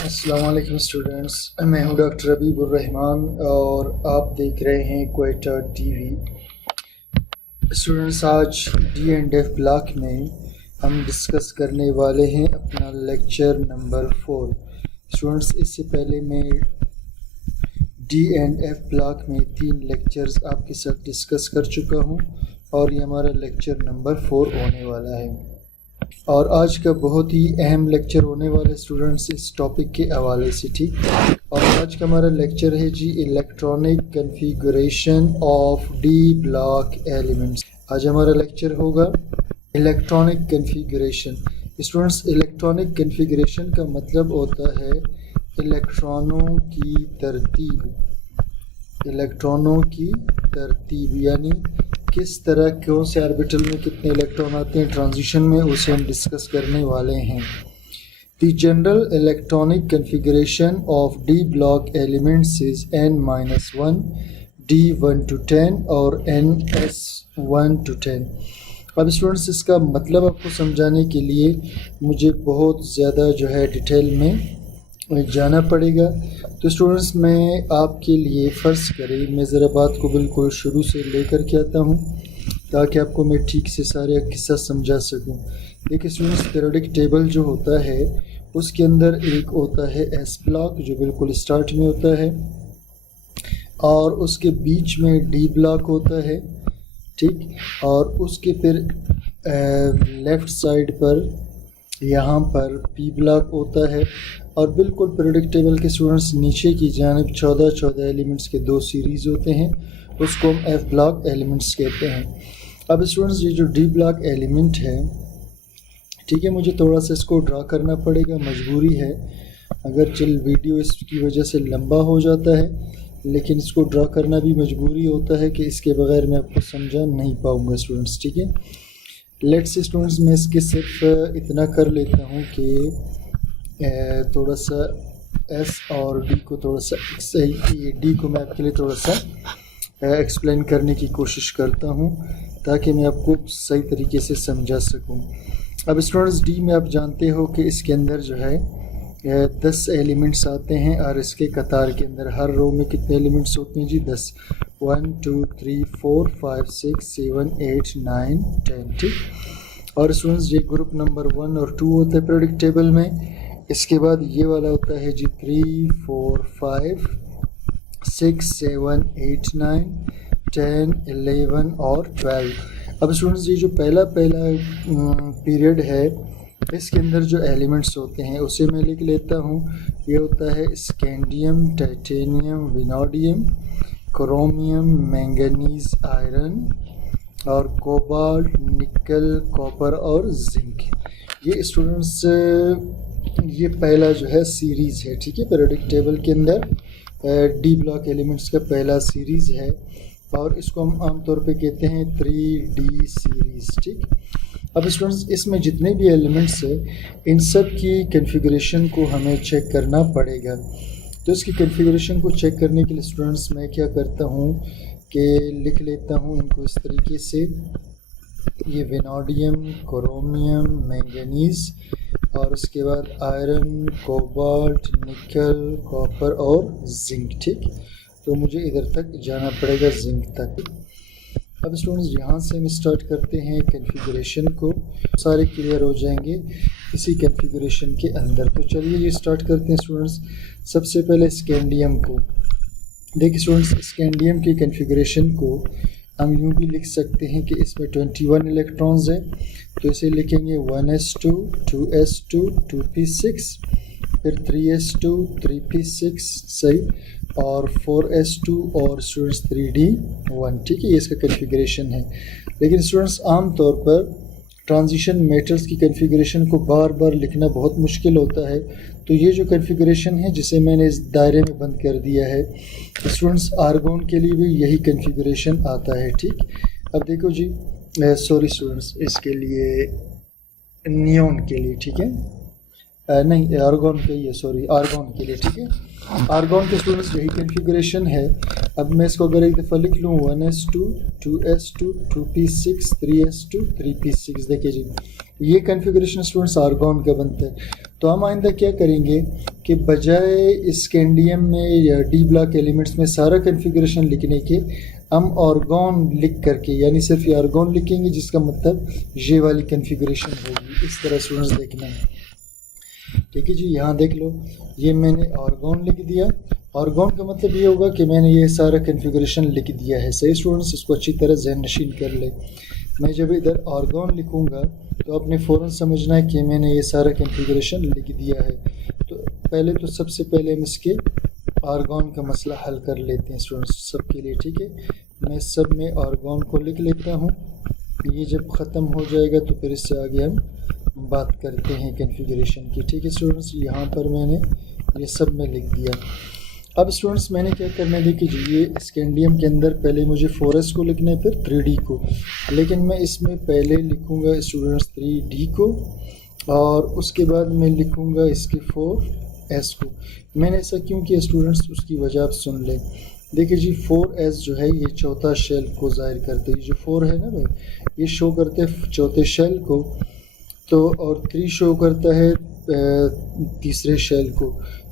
अस्सलाम वालेकुम स्टूडेंट्स, मैं हूं डॉक्टर हबीबुर रहमान और आप देख रहे हैं क्वेटा टीवी। स्टूडेंट्स, आज D&F ब्लॉक में हम डिस्कस करने वाले हैं अपना लेक्चर नंबर 4। स्टूडेंट्स, इससे पहले मैं D&F ब्लॉक में 3 लेक्चर्स आपके साथ डिस्कस कर चुका हूं और ये हमारा लेक्चर नंबर 4 होने वाला है। और आज का बहुत ही अहम लेक्चर होने वाले स्टूडेंट्स इस टॉपिक के हवाले से, ठीक। और आज का हमारा लेक्चर है जी electronic configuration of d block elements. आज हमारा लेक्चर होगा electronic configuration. Students, electronic configuration का मतलब होता है इलेक्ट्रॉनों की तरतीब। इलेक्ट्रॉनों की तरतीब यानी किस तरह कौन से ऑर्बिटल में कितने इलेक्ट्रॉन आते हैं ट्रांजिशन में, उसे हम डिस्कस करने वाले हैं। The general electronic configuration of d block elements is n-1, d1 to 10 और ns1 to 10। अब स्टूडेंट्स, इसका मतलब आपको समझाने के लिए मुझे बहुत ज़्यादा जो है डिटेल में जाना पड़ेगा। तो स्टूडेंट्स, मैं आपके लिए फ़र्ज़ करें मैं ज़रा बात को बिल्कुल शुरू से लेकर के आता हूँ ताकि आपको मैं ठीक से सारे किस्सा समझा सकूँ। देखिए स्टूडेंट्स, पीरियोडिक टेबल जो होता है उसके अंदर एक होता है एस ब्लॉक जो बिल्कुल स्टार्ट में होता है और उसके बीच में डी ब्लॉक होता है, ठीक। और उसके फिर लेफ़्ट साइड पर यहाँ पर पी ब्लॉक होता है और बिल्कुल पीरियोडिक टेबल के स्टूडेंट्स नीचे की जानिब 14 एलिमेंट्स के 2 सीरीज़ होते हैं, उसको हम एफ ब्लॉक एलिमेंट्स कहते हैं। अब स्टूडेंट्स, ये जो डी ब्लॉक एलिमेंट है, ठीक है, मुझे थोड़ा सा इसको ड्रा करना पड़ेगा, मजबूरी है। अगर चल वीडियो इसकी वजह से लंबा हो जाता है लेकिन इसको ड्रा करना भी मजबूरी होता है कि इसके बगैर मैं आपको समझा नहीं पाऊँगा स्टूडेंट्स, ठीक है। लेट्स स्टूडेंट्स, मैं इसके सिर्फ इतना कर लेता हूँ कि थोड़ा सा एस और डी को थोड़ा सा सही, डी को मैं आपके लिए थोड़ा सा एक्सप्लेन करने की कोशिश करता हूँ ताकि मैं आपको सही तरीके से समझा सकूँ। अब स्टूडेंट्स, डी में आप जानते हो कि इसके अंदर जो है 10 एलिमेंट्स आते हैं और इसके कतार के अंदर हर रो में कितने एलिमेंट्स होते हैं जी? 10। 1 2 3 4 5 6 7 8 9 10, ठीक। और स्टूडेंट्स, ये ग्रुप नंबर 1 और 2 होता है पीरियोडिक टेबल में। इसके बाद ये वाला होता है जी 3 4 5 6 7 8 9 10 11 और 12। अब स्टूडेंट्स, ये जो पहला पीरियड है इसके अंदर जो एलिमेंट्स होते हैं उसे मैं लिख लेता हूँ। ये होता है scandium, titanium, vanadium, chromium, manganese, iron और कोबाल्ट, निकल, कॉपर और जिंक। ये स्टूडेंट्स, ये पहला जो है सीरीज़ है, ठीक है, पीरियोडिक टेबल के अंदर डी ब्लॉक एलिमेंट्स का पहला सीरीज़ है और इसको हम आमतौर पे कहते हैं 3D सीरीज़, ठीक। अब स्टूडेंट्स, इसमें जितने भी एलिमेंट्स हैं इन सब की कॉन्फ़िगरेशन को हमें चेक करना पड़ेगा। तो इसकी कॉन्फ़िगरेशन को चेक करने के लिए स्टूडेंट्स मैं क्या करता हूँ कि लिख लेता हूँ इनको इस तरीके से। ये विनोडियम, क्रोमियम, मैंगनीज और उसके बाद आयरन, कोबाल्ट, निकल, कॉपर और जिंक, ठीक। तो मुझे इधर तक जाना पड़ेगा, जिंक तक। अब स्टूडेंट्स, यहाँ से हम स्टार्ट करते हैं कॉन्फ़िगरेशन को, सारे क्लियर हो जाएंगे इसी कॉन्फ़िगरेशन के अंदर। तो चलिए ये स्टार्ट करते हैं स्टूडेंट्स। सबसे पहले स्कैंडियम को देखिए स्टूडेंट्स, स्कैंडियम की कॉन्फ़िगरेशन को हम यूँ भी लिख सकते हैं कि इसमें 21 इलेक्ट्रॉन्स हैं, तो इसे लिखेंगे 1s2 2s2 2p6 फिर 3s2 3p6 सही और 4s2 और स्टूडेंट्स 3d1, ठीक है। ये इसका कॉन्फ़िगरेशन है। लेकिन स्टूडेंट्स, आम तौर पर ट्रांजिशन मेटल्स की कॉन्फ़िगरेशन को बार बार लिखना बहुत मुश्किल होता है, तो ये जो कॉन्फ़िगरेशन है जिसे मैंने इस दायरे में बंद कर दिया है, स्टूडेंट्स आर्गॉन के लिए भी यही कॉन्फ़िगरेशन आता है, ठीक। अब देखो जी, सॉरी स्टूडेंट्स, इसके लिए नियॉन के लिए, ठीक है, नहीं आर्गॉन के लिए, सॉरी आर्गॉन के लिए, ठीक है। आर्गॉन के स्टूडेंट्स यही कॉन्फ़िगरेशन है। अब मैं इसको अगर एक दफ़ा लिख लूँ 1s2 2s2 2p6 3s2 3p6, देखिए जी ये कॉन्फ़िगरेशन स्टूडेंट्स आर्गॉन का बनता है। तो हम आइंदा क्या करेंगे कि बजाय स्कैंडियम में या डी ब्लॉक एलिमेंट्स में सारा कन्फिग्रेशन लिखने के हम आर्गॉन लिख करके, यानी सिर्फ ये आर्गॉन लिखेंगे, जिसका मतलब ये वाली कन्फिग्रेशन होगी। इस तरह स्टूडेंट्स देखना है, ठीक है जी। यहाँ देख लो, ये मैंने आर्गॉन लिख दिया। आर्गॉन का मतलब ये होगा कि मैंने ये सारा कन्फिग्रेशन लिख दिया है। सही स्टूडेंट्स, इसको अच्छी तरह ज़हन नशीन कर ले। मैं जब इधर आर्गॉन लिखूँगा तो आपने फ़ौरन समझना है कि मैंने ये सारा कन्फिग्रेशन लिख दिया है। तो पहले तो सबसे पहले हम इसके आर्गॉन का मसला हल कर लेते हैं स्टूडेंट्स सबके लिए, ठीक है। मैं सब में आर्गॉन को लिख लेता हूँ। ये जब ख़त्म हो जाएगा तो फिर इससे आगे हम बात करते हैं कन्फिग्रेशन की, ठीक है स्टूडेंट्स। यहाँ पर मैंने ये सब में लिख दिया। अब स्टूडेंट्स मैंने क्या करना है, देखिए ये स्कैंडियम के अंदर पहले मुझे 4s को लिखना है, फिर 3d को, लेकिन मैं इसमें पहले लिखूँगा स्टूडेंट्स 3d को और उसके बाद मैं लिखूँगा इसके 4s को। मैंने ऐसा क्यों किया स्टूडेंट्स, उसकी वजह आप सुन लें। देखिए जी 4s जो है ये चौथा शेल को ज़ाहिर करते हैं। जो 4 है ना भाई, ये शो करते हैं चौथे शेल को, तो और 3 शो करता है तीसरे शेल को।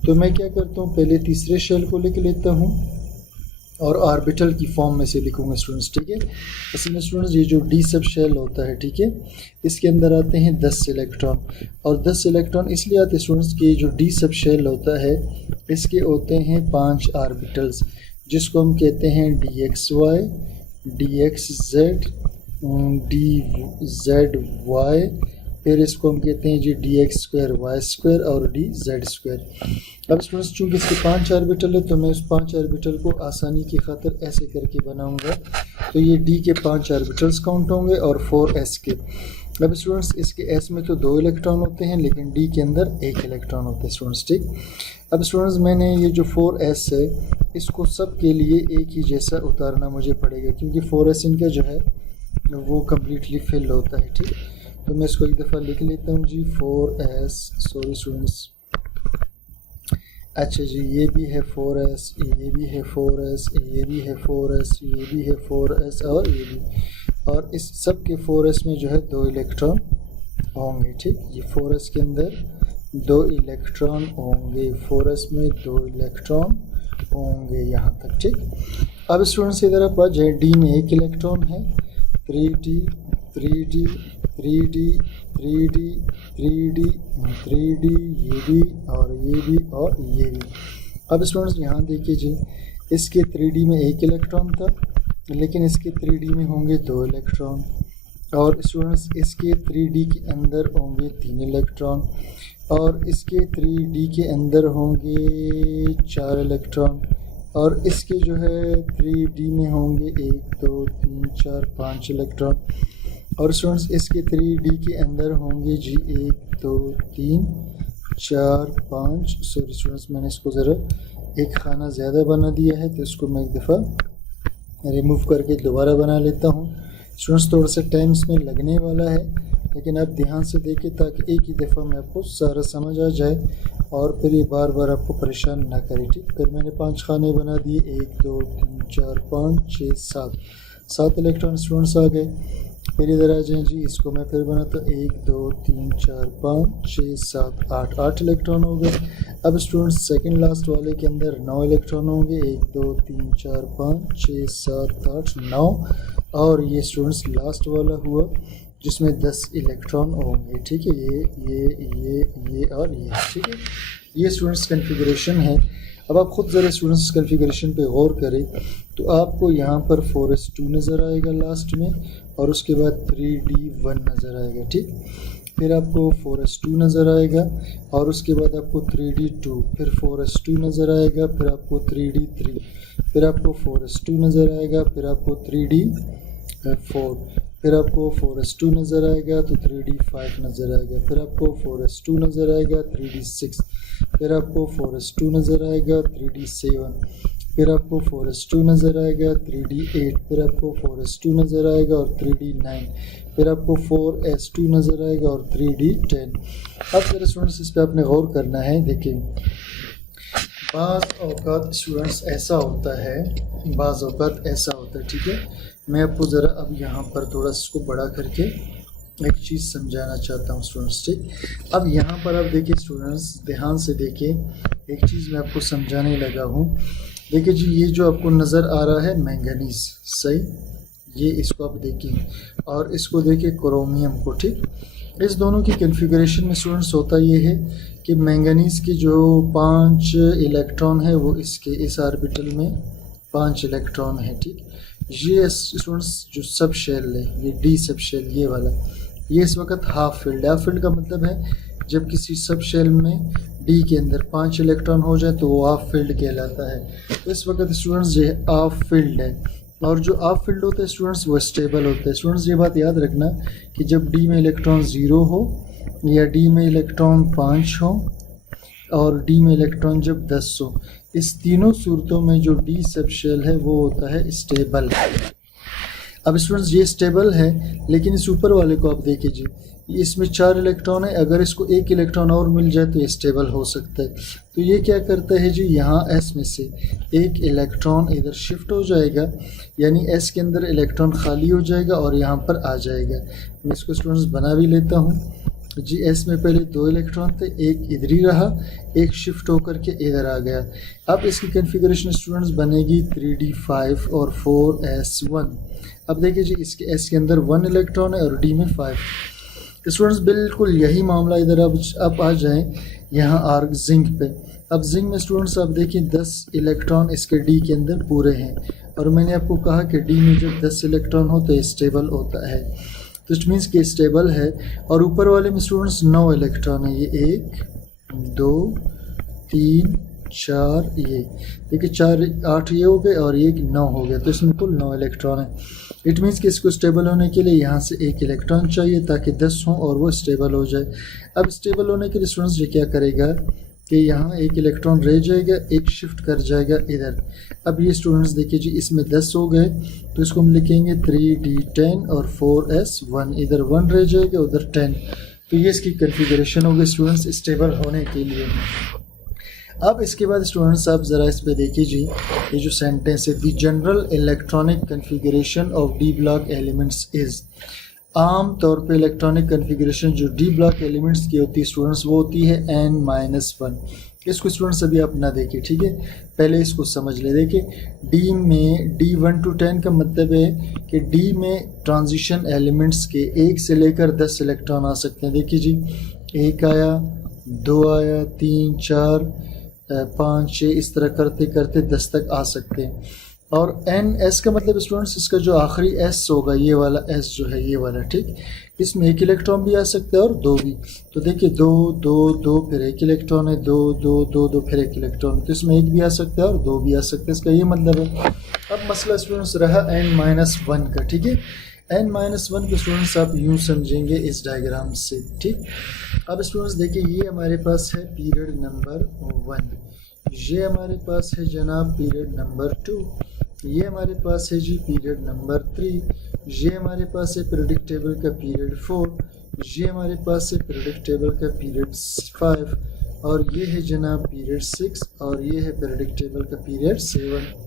तो मैं क्या करता हूँ, पहले तीसरे शेल को लिख लेता हूँ और ऑर्बिटल की फॉर्म में से लिखूँगा स्टूडेंट्स, ठीक है। असल में स्टूडेंट्स ये जो डी सब शेल होता है, ठीक है, इसके अंदर आते हैं 10 इलेक्ट्रॉन। और 10 इलेक्ट्रॉन इसलिए आते हैं स्टूडेंट्स कि जो डी सब शेल होता है इसके होते हैं 5 ऑर्बिटल्स, जिसको हम कहते हैं dxy, dxz, dzy, फिर इसको हम कहते हैं जी dx² y² और dz²। अब स्टूडेंट्स चूँकि इसके 5 ऑर्बिटल है तो मैं उस 5 ऑर्बिटल को आसानी की खातिर ऐसे करके बनाऊंगा। तो ये d के 5 ऑर्बिटल्स काउंट होंगे और 4s के। अब स्टूडेंट्स इसके s में तो 2 इलेक्ट्रॉन होते हैं, लेकिन d के अंदर 1 इलेक्ट्रॉन होता है स्टूडेंट्स, ठीक। अब स्टूडेंट्स मैंने ये जो 4s है इसको सब के लिए एक ही जैसा उतारना मुझे पड़ेगा, क्योंकि 4s इनका जो है वो कम्प्लीटली फिल होता है, ठीक। तो मैं इसको एक दफ़ा लिख लेता हूँ जी 4s, सॉरी स्टूडेंट्स, अच्छा जी ये भी है 4s, ये भी है 4s, ये भी है 4s, ये भी है 4s और ये भी, और इस सब के 4s में जो है 2 इलेक्ट्रॉन होंगे, ठीक। ये 4s के अंदर 2 इलेक्ट्रॉन होंगे, 4s में 2 इलेक्ट्रॉन होंगे यहाँ तक, ठीक। अब स्टूडेंट्स इधर आप आ जाए, डी में 1 इलेक्ट्रॉन है, 3d 3d 3d 3d 3d 3d, ये भी और ये भी और ये भी। अब स्टूडेंट्स यहाँ देखिए जी, इसके 3d में 1 इलेक्ट्रॉन था, लेकिन इसके 3d में होंगे 2 इलेक्ट्रॉन, और स्टूडेंट्स इसके 3d के अंदर होंगे 3 इलेक्ट्रॉन, और इसके 3d के अंदर होंगे 4 इलेक्ट्रॉन, और इसके जो है 3d में होंगे 1 2 3 4 5 इलेक्ट्रॉन, और स्टूडेंट्स इसके 3d के अंदर होंगे जी 1 2 3 4 5, सॉरी स्टूडेंट्स मैंने इसको ज़रा एक खाना ज़्यादा बना दिया है, तो इसको मैं एक दफ़ा रिमूव करके दोबारा बना लेता हूँ। स्टूडेंट्स थोड़ा सा टाइम इसमें लगने वाला है, लेकिन आप ध्यान से देखें ताकि एक ही दफ़ा में आपको सारा समझ आ जाए और फिर ये बार बार आपको परेशान ना करे, ठीक। फिर मैंने 5 खाने बना दिए, 1 2 3 4 5 6 7 इलेक्ट्रॉन स्टूडेंट्स आ गए। फिर इधर आ जाएँ जी, इसको मैं फिर बनाता हूँ, 1 2 3 4 5 6 7 8 इलेक्ट्रॉन हो गए। अब स्टूडेंट्स सेकंड लास्ट वाले के अंदर 9 इलेक्ट्रॉन होंगे, 1 2 3 4 5 6 7 8 9, और ये स्टूडेंट्स लास्ट वाला हुआ जिसमें 10 इलेक्ट्रॉन होंगे, ठीक है। ये और ये, ठीक है। ये स्टूडेंट्स कन्फिग्रेशन है। अब आप ख़ुद ज़रा स्टूडेंट्स कन्फिग्रेशन पे गौर करें तो आपको यहाँ पर 4s2 नज़र आएगा लास्ट में, और उसके बाद 3d1 नज़र आएगा, ठीक। फिर आपको 4s2 नज़र आएगा, और उसके बाद आपको 3d2, फिर 4s2 नज़र आएगा, फिर आपको 3d3, फिर आपको 4s2 नज़र आएगा, फिर आपको 3d4, फिर आपको 4s2 नज़र आएगा तो 3d5 नज़र आएगा, फिर आपको 4s2 नज़र आएगा 3d6, फिर आपको 4s2 नज़र आएगा 3d7, फिर आपको 4s2 नज़र आएगा 3d8, फिर आपको 4s2 नज़र आएगा और 3d9, फिर आपको 4s2 नज़र आएगा और 3d10। अब ज़रा स्टूडेंट्स इस पर आपने गौर करना है। देखिए बाज़ औक़ात स्टूडेंट्स ऐसा होता है, ठीक है। मैं आपको ज़रा अब यहाँ पर थोड़ा इसको बड़ा करके एक चीज़ समझाना चाहता हूँ स्टूडेंट्स, ठीक। अब यहाँ पर आप देखिए स्टूडेंट्स, ध्यान से देखिए, एक चीज़ मैं आपको समझाने लगा हूँ। देखिए जी, ये जो आपको नज़र आ रहा है मैंगनीज, सही, ये इसको आप देखिए, और इसको देखिए क्रोमियम को, ठीक। इस दोनों की कन्फिगरेशन में स्टूडेंट्स होता ये है कि मैंगनीज की जो 5 इलेक्ट्रॉन है वो इसके इस ऑर्बिटल में 5 इलेक्ट्रॉन है, ठीक। ये स्टूडेंट्स जो सब शेल है, ये डी सब शेल ये वाला, ये इस वक्त हाफ फील्ड है। हाफ फील्ड का मतलब है जब किसी सब शेल में डी के अंदर 5 इलेक्ट्रॉन हो जाए तो वो हाफ फील्ड कहलाता है। तो इस वक्त स्टूडेंट्स ये हाफ फील्ड है, और जो हाफ फील्ड होता है स्टूडेंट्स वो स्टेबल होता है। स्टूडेंट्स ये बात याद रखना कि जब डी में इलेक्ट्रॉन 0 हो या डी में इलेक्ट्रॉन 5 हो और डी में इलेक्ट्रॉन जब 10 हो, इस तीनों सूरतों में जो डी सब शेल है वो होता है स्टेबल। अब स्टूडेंट्स ये स्टेबल है, लेकिन इस ऊपर वाले को आप देखिए जी, इसमें 4 इलेक्ट्रॉन है, अगर इसको 1 इलेक्ट्रॉन और मिल जाए तो ये स्टेबल हो सकता है। तो ये क्या करता है जी, यहाँ S में से 1 इलेक्ट्रॉन इधर शिफ्ट हो जाएगा, यानी S के अंदर इलेक्ट्रॉन खाली हो जाएगा और यहाँ पर आ जाएगा। मैं इसको स्टूडेंट्स बना भी लेता हूँ जी। S में पहले 2 इलेक्ट्रॉन थे, एक इधर ही रहा, एक शिफ्ट होकर के इधर आ गया। अब इसकी कन्फिगरेशन स्टूडेंट्स बनेगी 3d5 और 4s1। अब देखिए जी, इसके S के अंदर 1 इलेक्ट्रॉन है और D में 5। स्टूडेंट्स बिल्कुल यही मामला इधर अब आ जाएं यहाँ आर्क जिंक पे। अब जिंक में स्टूडेंट्स आप देखिए 10 इलेक्ट्रॉन इसके डी के अंदर पूरे हैं, और मैंने आपको कहा कि डी में जब 10 इलेक्ट्रॉन हो तो ये स्टेबल होता है, तो इट मीन्स कि स्टेबल है। और ऊपर वाले में स्टूडेंट्स 9 इलेक्ट्रॉन है, ये 1 2 3 4, ये देखिए 4 8 ये हो गए और ये 9 हो गया, तो इसमें कुल 9 इलेक्ट्रॉन है। इट मीन्स कि इसको स्टेबल होने के लिए यहाँ से 1 इलेक्ट्रॉन चाहिए ताकि 10 हो और वो स्टेबल हो जाए। अब स्टेबल होने के लिए स्टूडेंट्स ये क्या करेगा कि यहाँ 1 इलेक्ट्रॉन रह जाएगा, एक शिफ्ट कर जाएगा इधर। अब ये स्टूडेंट्स देखिए जी, इसमें 10 हो गए तो इसको हम लिखेंगे 3d10 और 4s1, इधर 1 रह जाएगा उधर 10। तो ये इसकी कन्फिगरेशन होगी स्टूडेंट्स स्टेबल होने के लिए। अब इसके बाद स्टूडेंट्स आप ज़रा इस पे देखिए जी, ये जो सेंटेंस है, the general electronic configuration of d block elements is. आम तौर पे इलेक्ट्रॉनिक कन्फिगरेशन जो डी ब्लॉक एलिमेंट्स की होती है स्टूडेंट्स वो होती है n-1। इसको स्टूडेंट्स अभी आप ना देखिए, ठीक है, पहले इसको समझ ले। देखिए डी में D1 to 10 का मतलब है कि डी में ट्रांजिशन एलिमेंट्स के 1 से लेकर 10 इलेक्ट्रॉन आ सकते हैं। देखिए जी, 1 आया, 2 आया, 3 4 5 6, इस तरह करते करते 10 तक आ सकते हैं। और NS का मतलब स्टूडेंट्स इसका जो आखिरी S होगा, ये वाला S जो है ये वाला, ठीक, इसमें 1 इलेक्ट्रॉन भी आ सकता है और 2 भी। तो देखिए 2 2 2 फिर 1 इलेक्ट्रॉन है, 2 2 2 2 फिर 1 इलेक्ट्रॉन, तो इसमें 1 भी आ सकता है और 2 भी आ सकते हैं, इसका ये मतलब है। अब मसला स्टूडेंट्स रहा n-1 का, ठीक है। n-1 को स्टूडेंट्स आप यूँ समझेंगे इस डायग्राम से, ठीक। अब स्टूडेंट्स देखिए, ये हमारे पास है पीरियड नंबर 1, ये हमारे पास है जनाब पीरियड नंबर 2, ये हमारे पास है जी पीरियड नंबर 3, ये हमारे पास है पीरियडिक टेबल का पीरियड 4, ये हमारे पास है पीरियडिक टेबल का पीरियड 5, और ये है जनाब पीरियड 6, और ये है पीरियडिक टेबल का पीरियड 7।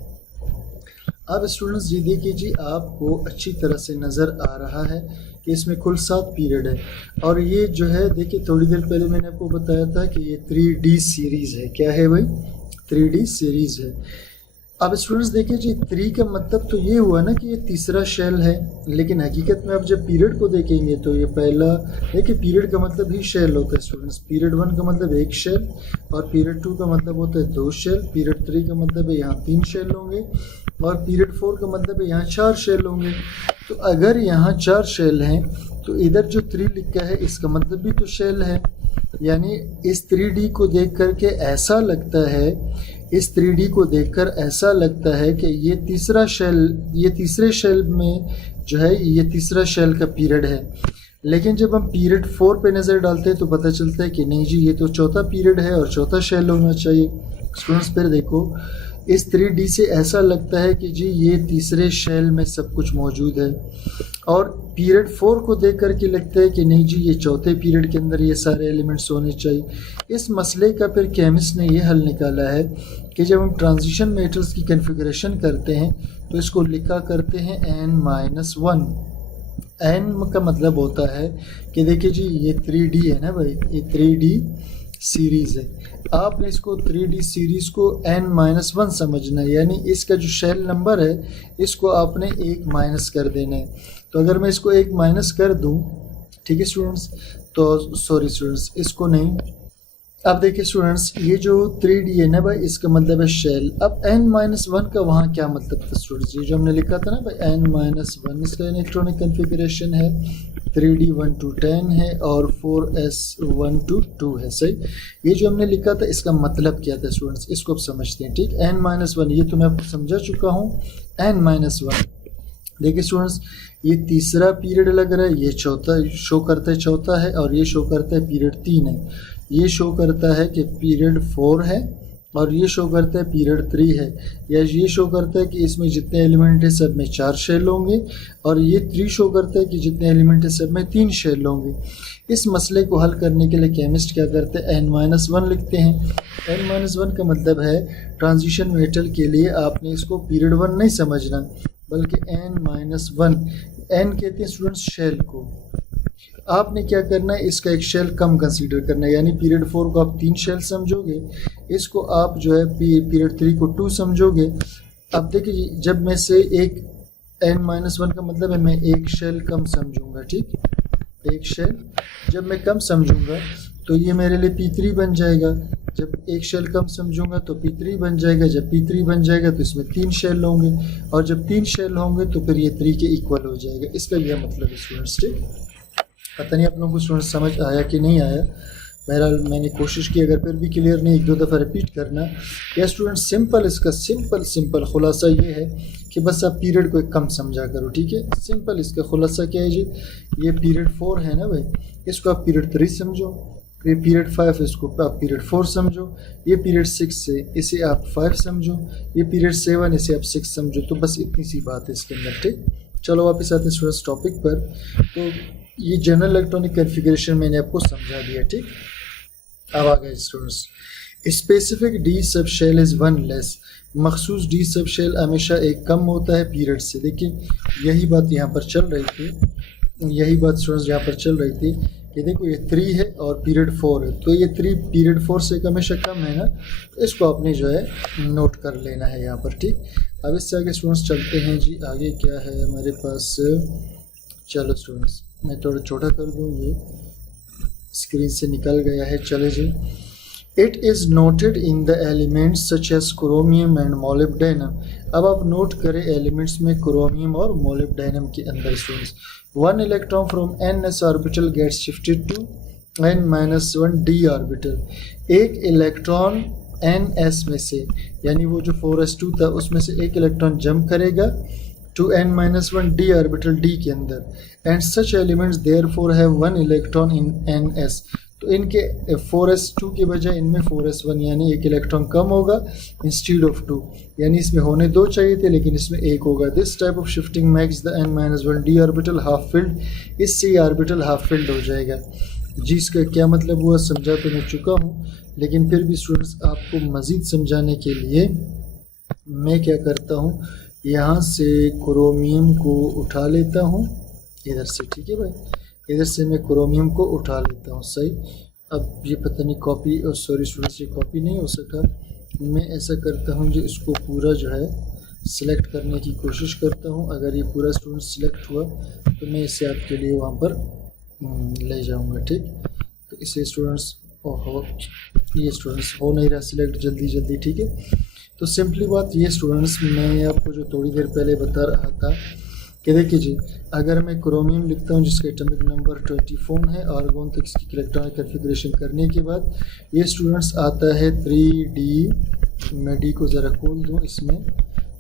अब स्टूडेंट्स ये देखिए जी, आपको अच्छी तरह से नज़र आ रहा है कि इसमें कुल 7 पीरियड है, और ये जो है देखिए थोड़ी देर पहले मैंने आपको बताया था कि ये 3D सीरीज़ है। क्या है भाई? 3D सीरीज़ है। अब स्टूडेंट्स देखिए जी, 3 का मतलब तो ये हुआ ना कि ये तीसरा शेल है, लेकिन हकीकत में आप जब पीरियड को देखेंगे तो ये पहला, देखिए पीरियड का मतलब ही शेल होता है स्टूडेंट्स। पीरियड 1 का मतलब 1 शेल, और पीरियड 2 का मतलब होता है 2 शेल, पीरियड 3 का मतलब है यहाँ 3 शेल होंगे, और पीरियड 4 का मतलब है यहाँ 4 शेल होंगे। तो अगर यहाँ 4 शेल हैं तो इधर जो 3 लिखा है इसका मतलब भी तो शेल है, यानी इस 3D को देख कर के ऐसा लगता है, इस 3D को देखकर ऐसा लगता है कि ये तीसरा शेल, ये तीसरे शेल में जो है ये तीसरा शेल का पीरियड है। लेकिन जब हम पीरियड 4 पे नज़र डालते हैं तो पता चलता है कि नहीं जी, ये तो चौथा पीरियड है और चौथा शेल होना चाहिए। स्टूडेंट्स फिर देखो, इस 3D से ऐसा लगता है कि जी ये तीसरे शेल में सब कुछ मौजूद है, और पीरियड 4 को देख कर के लगता है कि नहीं जी ये चौथे पीरियड के अंदर ये सारे एलिमेंट्स होने चाहिए। इस मसले का फिर केमिस्ट ने ये हल निकाला है कि जब हम ट्रांजिशन मेटल्स की कन्फिगरेशन करते हैं तो इसको लिखा करते हैं n-1, एन का मतलब होता है कि देखिए जी ये 3D है ना भाई, ये 3D सीरीज़ है। आपने इसको 3D सीरीज़ को n-1 समझना है, यानी इसका जो शेल नंबर है इसको आपने एक माइनस कर देना है। तो अगर मैं इसको एक माइनस कर दूं, ठीक है स्टूडेंट्स, तो सॉरी स्टूडेंट्स इसको नहीं, अब देखिए स्टूडेंट्स ये जो 3D है ना भाई इसका मतलब है शेल। अब n-1 का वहाँ क्या मतलब था स्टूडेंट्स, ये जो हमने लिखा था ना भाई n-1 इसका इलेक्ट्रॉनिक कन्फिगरेशन है, 3D 1 to 10 है और 4s 1 to 2 है, सही। ये जो हमने लिखा था इसका मतलब क्या था स्टूडेंट्स, इसको अब समझते हैं, ठीक। n-1 ये तो मैं आपको समझा चुका हूँ। n-1 देखिए स्टूडेंट्स ये तीसरा पीरियड लग रहा है, ये चौथा शो करता है चौथा है, और ये शो करता है पीरियड 3 है। ये शो करता है कि पीरियड 4 है, और ये शो करता है पीरियड 3 है, या ये शो करता है कि इसमें जितने एलिमेंट है सब में 4 शेल होंगे, और ये 3 शो करता है कि जितने एलिमेंट है सब में 3 शेल होंगे। इस मसले को हल करने के लिए केमिस्ट क्या करते हैं, n-1 लिखते हैं। n-1 का मतलब है ट्रांजिशन मेटल के लिए आपने इसको पीरियड 1 नहीं समझना, बल्कि n-1, n कहते हैं स्टूडेंट्स शेल को। आपने क्या करना है, इसका एक शेल कम कंसीडर करना है, यानी पीरियड 4 को आप 3 शेल समझोगे, इसको आप जो है पीरियड 3 को 2 समझोगे। अब देखिए जब मैं से एक n-1 का मतलब है मैं एक शेल कम समझूंगा, ठीक, एक शेल जब मैं कम समझूंगा तो ये मेरे लिए P3 बन जाएगा। जब एक शेल कम समझूंगा तो P3 बन जाएगा, जब P3 बन जाएगा तो इसमें 3 शेल होंगे, और जब 3 शेल होंगे तो फिर ये 3 के इक्वल हो जाएगा। इसका यह मतलब है स्टूडेंट्स, ठीक। पता नहीं आप लोगों को स्टूडेंट्स समझ आया कि नहीं आया, बहरहाल मैंने कोशिश की, अगर फिर भी क्लियर नहीं एक दो दफ़ा रिपीट करना। या स्टूडेंट्स सिंपल इसका सिंपल खुलासा ये है कि बस आप पीरियड को एक कम समझा करो, ठीक है। सिंपल इसका खुलासा क्या है जी, ये पीरियड 4 है ना भाई, इसको आप पीरियड 3 समझो, ये पीरियड 5 इसको आप पीरियड 4 समझो, ये पीरियड 6 से इसे आप 5 समझो, ये पीरियड 7 इसे आप 6 समझो। तो बस इतनी सी बात है इसके अंदर, ठीक। चलो वापस आते हैं स्टूडेंट्स टॉपिक पर। तो ये जनरल इलेक्ट्रॉनिक कन्फिगरेशन मैंने आपको समझा दिया, ठीक। अब आ गए students, specific D sub shell is 1 less, मखसूस डी सब शेल हमेशा एक कम होता है पीरियड से। देखिए यही बात यहाँ पर चल रही थी, यही बात स्टूडेंट्स यहाँ पर चल रही थी कि देखो ये 3 है और पीरियड 4 है, तो ये 3 पीरियड 4 से हमेशा कम है ना, तो इसको आपने जो है नोट कर लेना है यहाँ पर, ठीक। अब इससे आगे स्टूडेंट्स चलते हैं जी, आगे क्या है हमारे पास। चलो स्टूडेंट्स मैं थोड़ा छोटा कर दूँ, ये स्क्रीन से निकल गया है, चले जी। It is noted in the elements such as chromium and molybdenum. अब आप नोट करें एलिमेंट्स में क्रोमियम और मोलिब्डेनम के अंदर students, 1 electron from n-s orbital gets shifted to n-1 d orbital. एक इलेक्ट्रॉन n-s में से, यानी वो जो 4s2 था उसमें से एक इलेक्ट्रॉन जंप करेगा to n-1 d orbital d के अंदर, and such elements therefore have 1 electron in n-s। तो इनके 4s2 के बजाय इनमें 4s1 यानी एक इलेक्ट्रॉन कम होगा इंस्टीड ऑफ 2, यानी इसमें होने 2 चाहिए थे लेकिन इसमें 1 होगा। This type of shifting makes the n-1 d orbital half filled, इससे ये ऑर्बिटल हाफ फिल्ड हो जाएगा जी। इसका क्या मतलब हुआ समझा तो मैं चुका हूँ, लेकिन फिर भी स्टूडेंट्स आपको मज़ीद समझाने के लिए मैं क्या करता हूँ, यहाँ से क्रोमियम को उठा लेता हूँ इधर से, ठीक है भाई, इधर से मैं क्रोमियम को उठा लेता हूँ, सही। अब ये पता नहीं कॉपी, सॉरी स्टूडेंट्स ये कॉपी नहीं हो सका, मैं ऐसा करता हूँ जो इसको पूरा जो है सिलेक्ट करने की कोशिश करता हूँ। अगर ये पूरा स्टूडेंट सिलेक्ट हुआ तो मैं इसे आपके लिए वहाँ पर ले जाऊँगा, ठीक। तो इसे स्टूडेंट्स, ओहो ये स्टूडेंट्स हो नहीं रहा सिलेक्ट जल्दी, ठीक है। तो सिंपली बात ये स्टूडेंट्स, मैं आपको जो थोड़ी देर पहले बता रहा था कि देखिए जी, अगर मैं क्रोमियम लिखता हूँ जिसका एटॉमिक नंबर 24 है, आर्गोन तक इसकी इलेक्ट्रॉनिक कन्फिगरेशन करने के बाद ये स्टूडेंट्स आता है 3d, मैं डी को ज़रा खोल दूँ, इसमें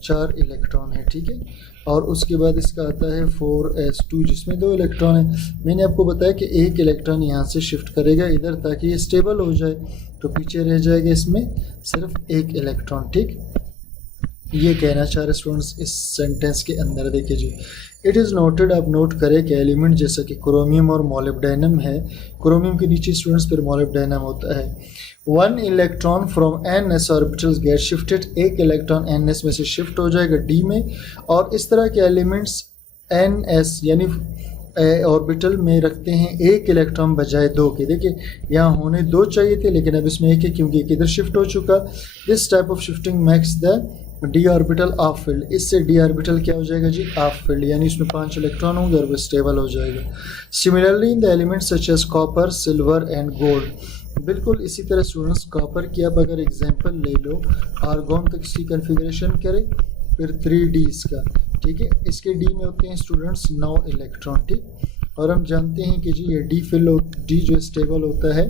4 इलेक्ट्रॉन है, ठीक है। और उसके बाद इसका आता है 4s2 जिसमें 2 इलेक्ट्रॉन है। मैंने आपको बताया कि एक इलेक्ट्रॉन यहाँ से शिफ्ट करेगा इधर ताकि ये स्टेबल हो जाए, तो पीछे रह जाएगा इसमें सिर्फ 1 इलेक्ट्रॉन, ठीक। ये कहना चाह रहे स्टूडेंट्स इस सेंटेंस के अंदर, देखिए जी। इट इज़ नोटेड, आप नोट करें कि एलिमेंट जैसा कि क्रोमियम और मोलिब्डेनम है, क्रोमियम के नीचे स्टूडेंट्स फिर मोलिब्डेनम होता है। 1 electron from n-s orbitals get shifted, एक इलेक्ट्रॉन n-s में से शिफ्ट हो जाएगा d में, और इस तरह के एलिमेंट्स n-s यानी ऑर्बिटल में रखते हैं एक इलेक्ट्रॉन बजाय दो के। देखिए यहाँ होने दो चाहिए थे लेकिन अब इसमें एक है क्योंकि एक इधर शिफ्ट हो चुका। This type of shifting makes the D orbital of field. इससे डी ऑर्बिटल क्या हो जाएगा जी, ऑफ फील्ड, यानी इसमें 5 इलेक्ट्रॉन होंगे और वो स्टेबल हो जाएगा। Similarly in the elements such as copper, silver and gold. बिल्कुल इसी तरह स्टूडेंट्स कॉपर की आप अगर एग्जांपल ले लो, आर्गॉन तक इसकी कन्फिग्रेशन करें, फिर 3D इसका, ठीक है। इसके डी में होते हैं स्टूडेंट्स 9 इलेक्ट्रॉन, ठीक। और हम जानते हैं कि जी ये डी जो स्टेबल होता है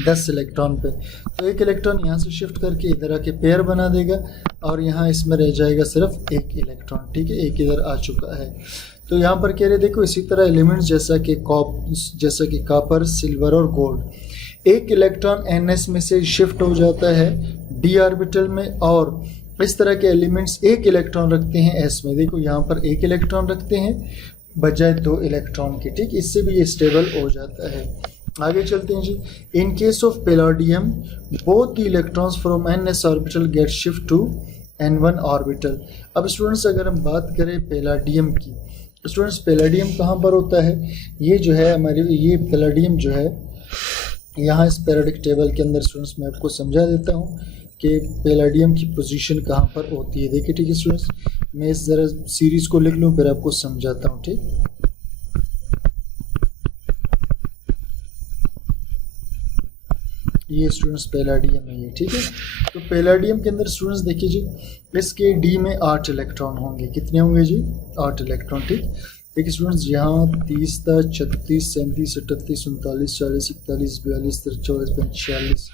10 इलेक्ट्रॉन पे, तो एक इलेक्ट्रॉन यहाँ से शिफ्ट करके इधर आके पेयर बना देगा और यहाँ इसमें रह जाएगा सिर्फ एक इलेक्ट्रॉन, ठीक है। एक इधर आ चुका है। तो यहाँ पर कह रहे देखो इसी तरह एलिमेंट्स जैसा कि कॉपर, सिल्वर और गोल्ड, एक इलेक्ट्रॉन ns में से शिफ्ट हो जाता है d ऑर्बिटल में, और इस तरह के एलिमेंट्स एक इलेक्ट्रॉन रखते हैं s में। देखो यहाँ पर एक इलेक्ट्रॉन रखते हैं बजाय 2 इलेक्ट्रॉन के, ठीक। इससे भी ये स्टेबल हो जाता है। आगे चलते हैं जी। In case of palladium both the electrons from ns orbital get shift to n1 orbital. अब स्टूडेंट्स अगर हम बात करें पैलाडियम की, स्टूडेंट्स पैलाडियम कहाँ पर होता है, ये जो है हमारी ये पैलाडियम जो है यहाँ इस पीरियोडिक टेबल के अंदर स्टूडेंट्स मैं आपको समझा देता हूँ कि पैलाडियम की पोजीशन कहाँ पर होती है। देखिए ठीक है स्टूडेंट्स, मैं इस ज़रा सीरीज़ को लिख लूँ फिर आपको समझाता हूँ, ठीक। ये स्टूडेंट्स पैलाडियम है ये, ठीक है। तो पैलाडियम के अंदर स्टूडेंट्स देखिए जी, इसके डी में 8 इलेक्ट्रॉन होंगे। कितने होंगे जी, 8 इलेक्ट्रॉन, ठीक। देखिए स्टूडेंट्स यहाँ 30 था, 36, 37, 38, 39, 40, 41, 42, 43, 45,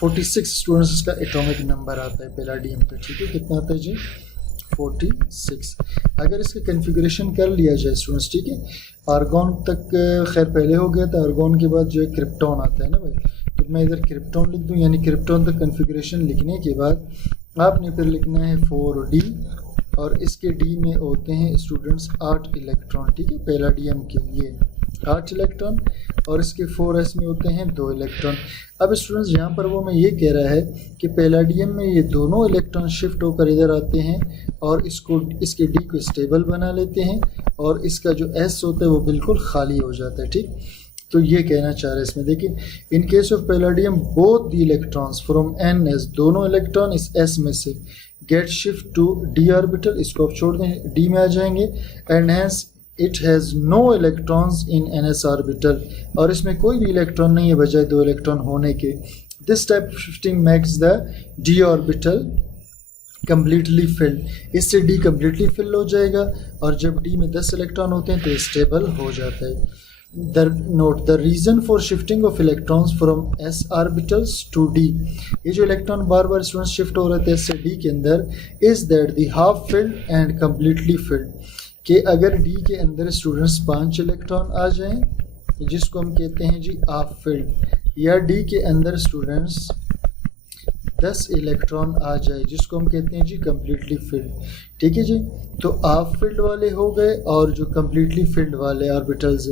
46 स्टूडेंट्स इसका एटॉमिक नंबर आता है पैलाडियम का, ठीक है। कितना आता है जी, 46। अगर इसका कन्फिग्रेशन कर लिया जाए स्टूडेंट्स, ठीक है, आर्गॉन तक खैर पहले हो गया था, आर्गॉन के बाद जो है क्रिप्टॉन आता है ना भाई, तो मैं इधर क्रिप्टॉन लिख दूं, यानी क्रिप्टॉन तक कन्फिग्रेशन लिखने के बाद आपने फिर लिखना है 4D, और इसके डी में होते हैं स्टूडेंट्स 8 इलेक्ट्रॉन, ठीक है। पैलाडियम के ये 8 इलेक्ट्रॉन और इसके 4s में होते हैं 2 इलेक्ट्रॉन। अब स्टूडेंट्स यहाँ पर वो मैं ये कह रहा है कि पैलाडियम में ये दोनों इलेक्ट्रॉन शिफ्ट होकर इधर आते हैं और इसके डी को स्टेबल बना लेते हैं और इसका जो s होता है वो बिल्कुल खाली हो जाता है, ठीक। तो ये कहना चाह रहे हैं इसमें, देखिए in case of palladium both the electrons from ns, दोनों इलेक्ट्रॉन इस s में से get shift to d orbital, इसको आप छोड़ दें d में आ जाएंगे, and hence it has no electrons in ns orbital, और इसमें कोई भी इलेक्ट्रॉन नहीं है बजाय 2 इलेक्ट्रॉन होने के। This type of shifting makes the d orbital completely field, इससे d कम्प्लीटली फिल हो जाएगा और जब d में 10 इलेक्ट्रॉन होते हैं तो स्टेबल हो जाता है। Note the reason for shifting of electrons from s orbitals to d, ये जो इलेक्ट्रॉन बार बार स्टूडेंट्स शिफ्ट हो रहे थे s से d के अंदर, is that the half filled and completely filled, कि अगर d के अंदर स्टूडेंट्स 5 इलेक्ट्रॉन आ जाएं जिसको हम कहते हैं जी हाफ फिल्ड, या d के अंदर स्टूडेंट्स 10 इलेक्ट्रॉन आ जाए जिसको हम कहते हैं जी कम्प्लीटली फिल्ड, ठीक है जी। तो हाफ फिल्ड वाले हो गए और जो कम्प्लीटली फिल्ड वाले ऑर्बिटल्स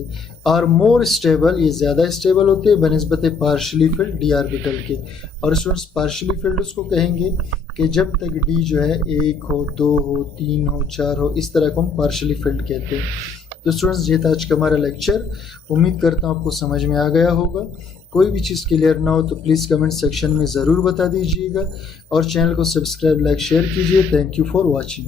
आर मोर स्टेबल, ये ज़्यादा स्टेबल होते हैं बनिस्बत पार्शली फिल्ड d ऑर्बिटल के। और स्टूडेंट्स पार्शली फिल्ड उसको कहेंगे कि जब तक d जो है 1 हो, 2 हो, 3 हो, 4 हो, इस तरह को हम पार्शली फिल्ड कहते हैं। तो स्टूडेंट्स ये था आज का हमारा लेक्चर, उम्मीद करता हूँ आपको समझ में आ गया होगा। कोई भी चीज़ क्लियर ना हो तो प्लीज़ कमेंट सेक्शन में ज़रूर बता दीजिएगा और चैनल को सब्सक्राइब, लाइक, शेयर कीजिए। Thank you for watching.